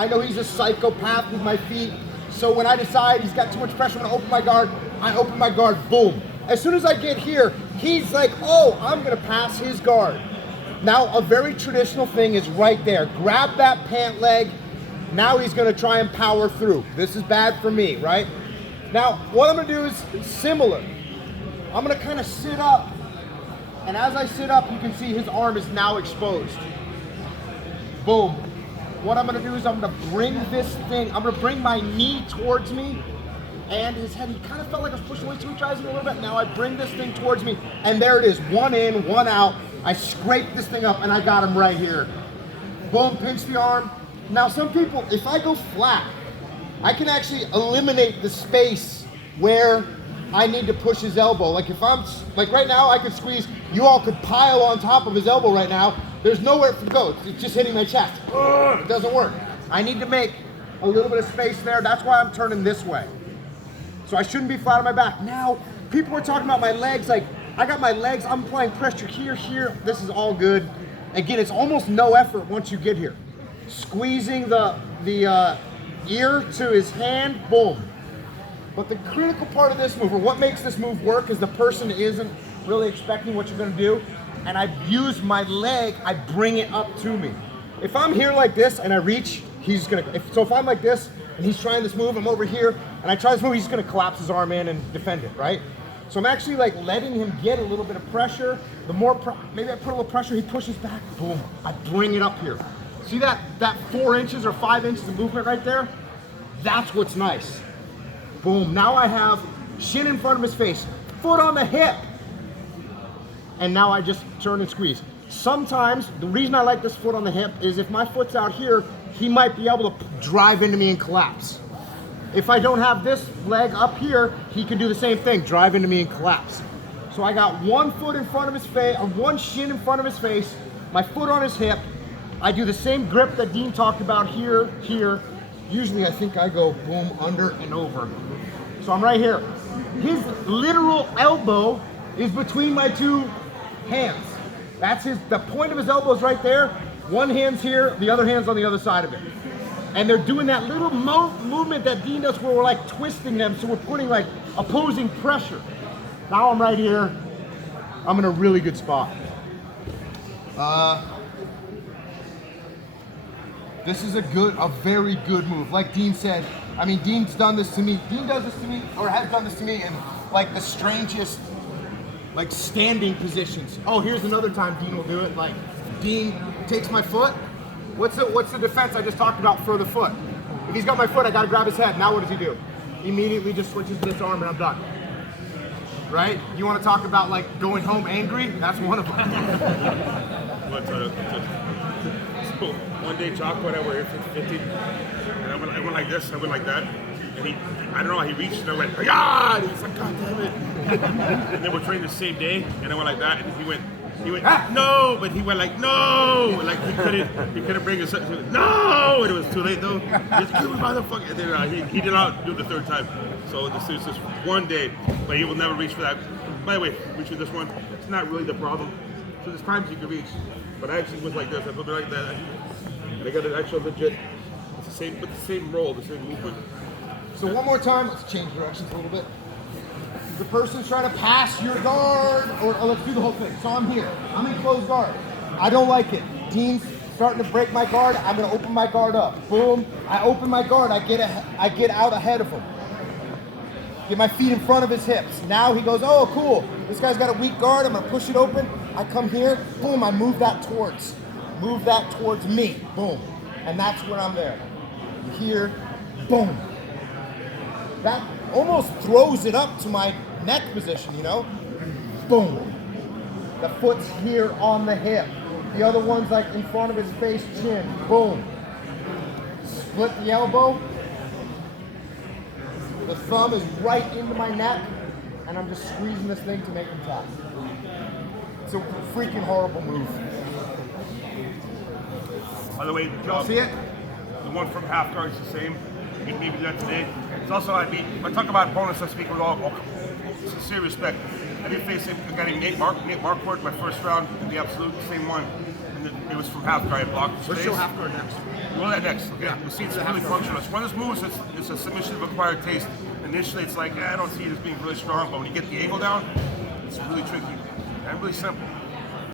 I know he's a psychopath with my feet. So when I decide he's got too much pressure, I'm gonna open my guard, I open my guard, boom. As soon as I get here, he's like, oh, I'm gonna pass his guard. Now, a very traditional thing is right there. Grab that pant leg. Now he's gonna try and power through. This is bad for me, right? Now, what I'm gonna do is similar. I'm gonna kind of sit up, and as I sit up, you can see his arm is now exposed. Boom. What I'm gonna do is I'm gonna bring this thing, I'm gonna bring my knee towards me, and his head, he kind of felt like I was pushing away, so he tries it a little bit. Now I bring this thing towards me, and there it is, one in, one out. I scrape this thing up, and I got him right here. Boom, pinch the arm. Now some people, if I go flat, I can actually eliminate the space where I need to push his elbow. Like if I'm, like right now I could squeeze, you all could pile on top of his elbow right now. There's nowhere to go, it's just hitting my chest. It doesn't work. I need to make a little bit of space there. That's why I'm turning this way. So I shouldn't be flat on my back. Now, people were talking about my legs, like I got my legs, I'm applying pressure here, here. This is all good. Again, it's almost no effort once you get here. Squeezing the ear to his hand, boom. But the critical part of this move, or what makes this move work, is the person isn't really expecting what you're gonna do, and I use my leg, I bring it up to me. If I'm here like this and I reach, he's gonna, so if I'm like this and he's trying this move, I'm over here, and I try this move, he's gonna collapse his arm in and defend it, right? So I'm actually like letting him get a little bit of pressure. The more, maybe I put a little pressure, he pushes back, boom, I bring it up here. See that 4 inches or 5 inches of movement right there? That's what's nice. Boom, now I have shin in front of his face, foot on the hip. And now I just turn and squeeze. Sometimes, the reason I like this foot on the hip is if my foot's out here, he might be able to drive into me and collapse. If I don't have this leg up here, he can do the same thing, drive into me and collapse. So I got one foot in front of his face, or one shin in front of his face, my foot on his hip. I do the same grip that Dean talked about here, here. Usually I think I go boom, under and over. So I'm right here. His literal elbow is between my two hands. That's the point of his elbow is right there. One hand's here, the other hand's on the other side of it. And they're doing that little movement that Dean does where we're like twisting them, so we're putting like opposing pressure. Now I'm right here. I'm in a really good spot. This is a very good move. Like Dean said, I mean, Dean's done this to me. Dean does this to me, or has done this to me in like the strangest, like standing positions. Oh, here's another time Dean will do it. Like Dean takes my foot. What's the defense I just talked about for the foot? If he's got my foot, I gotta grab his head. Now what does he do? Immediately just switches this arm and I'm done. Right? You wanna talk about like going home angry? That's one of them. So one day Jocko and I were here for 50, and I went like this, I went like that, and he, I don't know, he reached and I went, ah! And he's like, God damn it. And then we're training the same day, and I went like that, and he went, no, but he went like, no, like he couldn't bring us up. No, and it was too late though. He's like, motherfucker. And then he did not do the third time. So this is just one day, but he will never reach for that. By the way, reach for this one. It's not really the problem. So there's times you can reach, but I actually was like this. I put it like that, and I got an actual legit. It's the same, but the same roll, the same movement. So one more time. Let's change directions a little bit. The person's trying to pass your guard, or let's do the whole thing. So I'm here, I'm in closed guard. I don't like it. Dean's starting to break my guard, I'm gonna open my guard up. Boom, I open my guard, I get out ahead of him. Get my feet in front of his hips. Now he goes, oh cool, this guy's got a weak guard, I'm gonna push it open. I come here, boom, I move that towards me, boom. And that's when I'm there. Here, boom. That almost throws it up to my neck position, you know? Boom. The foot's here on the hip. The other one's like in front of his face, chin. Boom. Split the elbow. The thumb is right into my neck, and I'm just squeezing this thing to make him tap. It's a freaking horrible move. By the way, Y'all see it? The one from half guard is the same. You can give that today. It's also, I talk about bonus, I speak with all sincere respect. I did face a guy named Nate Marquardt my first round in the absolute, same one. And It was from half guard. I blocked the Let's space. show half guard next. Well, that next. Okay. Yeah. You'll see it's The really half guard. functional. It's one of those moves. It's a submission of acquired taste. Initially, it's like I don't see it as being really strong, but when you get the angle down, it's really tricky and really simple.